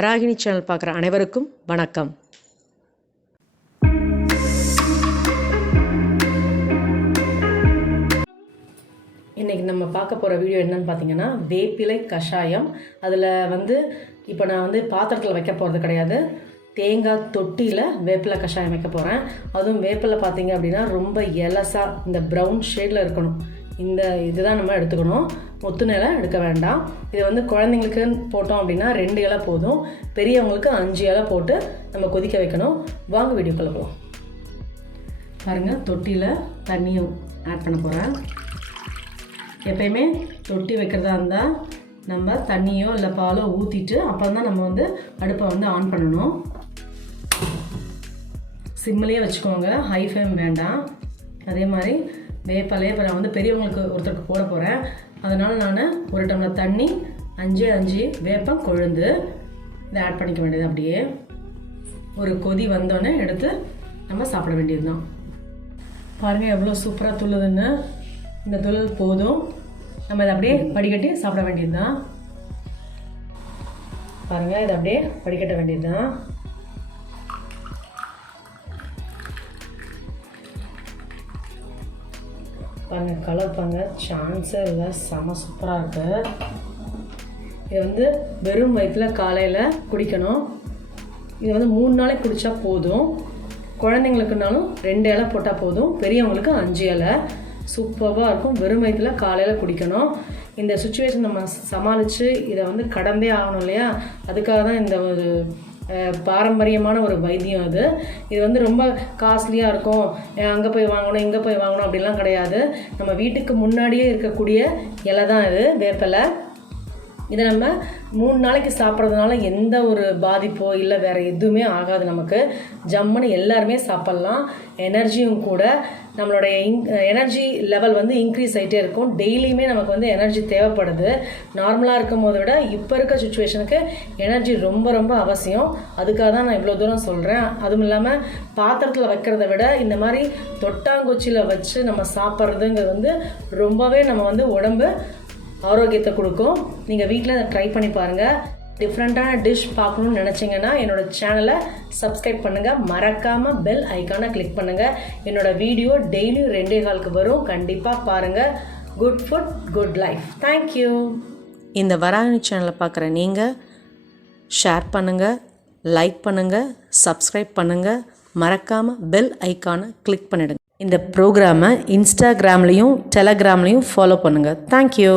Varahini channel பார்க்குற அனைவருக்கும் வணக்கம். இன்றைக்கி நம்ம பார்க்க போகிற வீடியோ என்னன்னு பார்த்தீங்கன்னா வேப்பிலை கஷாயம். அதில் இப்போ நான் பாத்திரத்தில் வைக்க போகிறது கிடையாது, தேங்காய் தொட்டியில் வேப்பிலை கஷாயம் வைக்க போகிறேன். அதுவும் வேப்பிலை பார்த்தீங்க அப்படின்னா ரொம்ப எலசாக இந்த ப்ரௌன் ஷேடில் இருக்கணும். இந்த இதுதான் நம்ம எடுத்துக்கணும், ஒத்துன இலை எடுக்க வேண்டாம். இது குழந்தைங்களுக்கு போட்டோம் அப்படின்னா 2 இலை போதும், பெரியவங்களுக்கு 5 இலை போட்டு நம்ம கொதிக்க வைக்கணும். வாங்க வீடியோக்குள்ள போகலாம். பாருங்கள், தொட்டியில் தண்ணியை ஆட் பண்ண போகிறேன். எப்பயுமே தொட்டி வைக்கிறதா இருந்தால் நம்ம தண்ணியோ இல்லை பாலோ ஊற்றிட்டு அப்புறம் தான் நம்ம அடுப்பை ஆன் பண்ணணும். சிம்மிலேயே வச்சுக்கோங்க, ஹை ஃப்ளேம் வேண்டாம். அதே மாதிரி வேப்பிலையே இப்போ நான் பெரியவங்களுக்கு ஒருத்தருக்கு போட போகிறேன். அதனால் நான் 1 டம்ளர் தண்ணி 5 வேப்பம் கொழுந்து இதை ஆட் பண்ணிக்க வேண்டியது. அப்படியே ஒரு கொதி வந்தோடனே எடுத்து நம்ம சாப்பிட வேண்டியது தான். பாருங்கள் எவ்வளோ சூப்பராக துள்ளுதுன்னு. இந்த துள் போதும், நம்ம இதை அப்படியே வடிகட்டி சாப்பிட வேண்டியது தான். பாருங்கள், இதை அப்படியே வடிகட்ட வேண்டியது தான். பாருங்கள், கலர் பாருங்கள், சான்ஸே இல்லை, செம சூப்பராக இருக்குது. இது வெறும் வயிற்றில் காலையில் குடிக்கணும். இது 3 நாளைக்கு குடித்தா போதும். குழந்தைங்களுக்குனாலும் 2 இலை போட்டால் போதும், பெரியவங்களுக்கு 5 இலை. சூப்பராக இருக்கும். வெறும் வயிற்றில் காலையில் குடிக்கணும். இந்த சுச்சுவேஷன் நம்ம சமாளித்து இதை கடந்தே ஆகணும் இல்லையா? அதுக்காக தான் இந்த ஒரு பாரம்பரியமான ஒரு வைத்தியம் அது. இது ரொம்ப காஸ்ட்லியாக இருக்கும், அங்கே போய் வாங்கணும் இங்கே போய் வாங்கணும் அப்படிலாம் கிடையாது. நம்ம வீட்டுக்கு முன்னாடியே இருக்கக்கூடிய இலை தான் இது, வேப்பிலை. இதை நம்ம 3 நாளைக்கு சாப்பிட்றதுனால எந்த ஒரு பாதிப்போ இல்லை வேறு எதுவுமே ஆகாது. நமக்கு ஜம்முன்னு எல்லாருமே சாப்பிட்லாம். எனர்ஜியும் கூட, நம்மளுடைய எனர்ஜி லெவல் இன்க்ரீஸ் ஆகிட்டே இருக்கும். டெய்லியுமே நமக்கு எனர்ஜி தேவைப்படுது. நார்மலாக இருக்கும் போதை விட இப்போ இருக்க சுச்சுவேஷனுக்கு எனர்ஜி ரொம்ப ரொம்ப அவசியம். அதுக்காக தான் நான் இவ்வளோ தூரம் சொல்கிறேன். அதுவும் இல்லாமல் பாத்திரத்தில் வைக்கிறத விட இந்த மாதிரி தொட்டாங்குச்சியில் வச்சு நம்ம சாப்பிட்றதுங்கிறது ரொம்பவே நம்ம உடம்பு ஆரோக்கியத்தை கொடுக்கும். நீங்கள் வீட்டில் அதை ட்ரை பண்ணி பாருங்கள். டிஃப்ரெண்ட்டான டிஷ் பார்க்கணுன்னு நினச்சிங்கன்னா என்னோடய சேனலை சப்ஸ்கிரைப் பண்ணுங்கள். மறக்காமல் பெல் ஐக்கானை கிளிக் பண்ணுங்கள். என்னோடய வீடியோ டெய்லியும் 2:15 வரும். கண்டிப்பாக பாருங்கள். Good food good life. Thank you. இந்த வராகினி சேனலை பார்க்குற நீங்கள் ஷேர் பண்ணுங்கள், லைக் பண்ணுங்கள், சப்ஸ்கிரைப் பண்ணுங்கள். மறக்காமல் பெல் ஐக்கானை கிளிக் பண்ணிடுங்க. இந்த ப்ரோக்ராமை இன்ஸ்டாகிராம்லேயும் டெலகிராம்லேயும் ஃபாலோ பண்ணுங்கள். தேங்க்யூ.